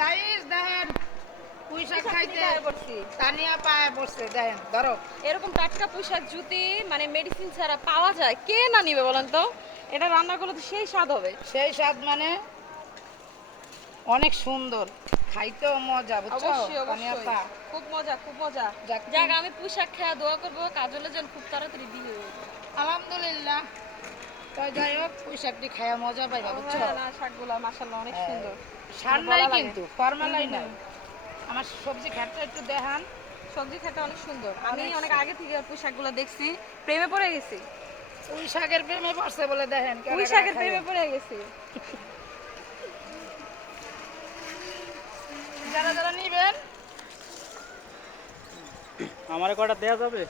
Guys দেখেন পুঁই শাক খাইতে করছি তানিয়া পায়ে বসছে দেখেন ধরো এরকম টাটকা পুঁইশাক জুতি মানে মেডিসিন ছাড়া পাওয়া যায় কে না নিবে বলেন তো এটা রান্না করলে তো সেই স্বাদ হবে সেই স্বাদ মানে অনেক সুন্দর খাইতেও মজা বুঝছো অবশ্যই তানিয়া অবশ্যই পা খুব মজা খুব মজা যাক যাক আমি পুঁইশাক খেয়ে দোয়া করবো কাজলে যেন খুব তাড়াতাড়ি বিয়ে হয়ে যায়। আলহামদুলিল্লাহ তো যাই হোক পুঁই শাকটি খায়া মজা পাইবা বুঝছো হ্যাঁ না শাকগুলা মাশাআল্লাহ অনেক হ্যাঁ। সুন্দর সার মানে নাই বলা লাগে। কিন্তু ফরমালাই নাই আমার সবজি খাটটা একটু দেখান সবজি খেতে অনেক সুন্দর আমি অনেক অনেক আগে থেকে পুঁই শাকগুলো দেখছি প্রেমে পড়ে গেছি পুঁই শাকের প্রেমে পড়ছে বলে দেখেন পুঁই শাকের প্রেমে পড়ে গেছি যারা যারা নিবেন আমারে কয়টা দেয়া যাবে?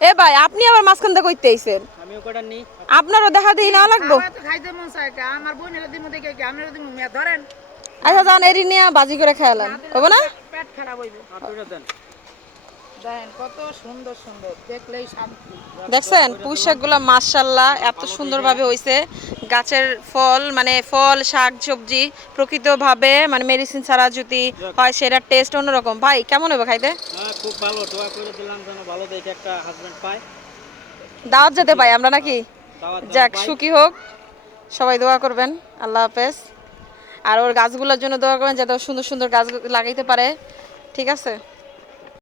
এ ভাই আপনি আবার মাঝখান থেকে কইতে আইছেন আমিও কয়টা নিই। আপনারও দেখা দিই না লাগবো আমার তো খাইতে মন চায় কা, আমার বোনের দিমু দেখে কি আমি দিমু মিয়া ধরেন আচ্ছা যান এরি নিয়ে বাজি করে খেয়ালেন হবে না পেট খারাপ হইব আর দুইটা দেন। দেখেন কত সুন্দর সুন্দর দেখলেই শান্তি দেখছেন পুঁই শাকগুলো মাশাআল্লাহ এত সুন্দরভাবে হইছে গাছের ফল মানে ফল শাক সবজি প্রকৃতভাবে মানে মেডিসিন ছাড়া যদি হয় সেটার টেস্ট অন্যরকম ভাই কেমন হবে খাইতে হ্যাঁ খুব ভালো, দোয়া করে দিলাম যেন ভালো দেখে একটা হাজবেন্ড পায়। দাওয়াত যেতে পাই আমরা নাকি দাওয়াত যেন যাক পাই। সুখী হোক সবাই দোয়া করবেন আল্লাহ হাফেজ আর ওর গাছগুলোর জন্য দোয়া করবেন যাতে ও সুন্দর সুন্দর গাছ লাগাইতে পারে ঠিক আছে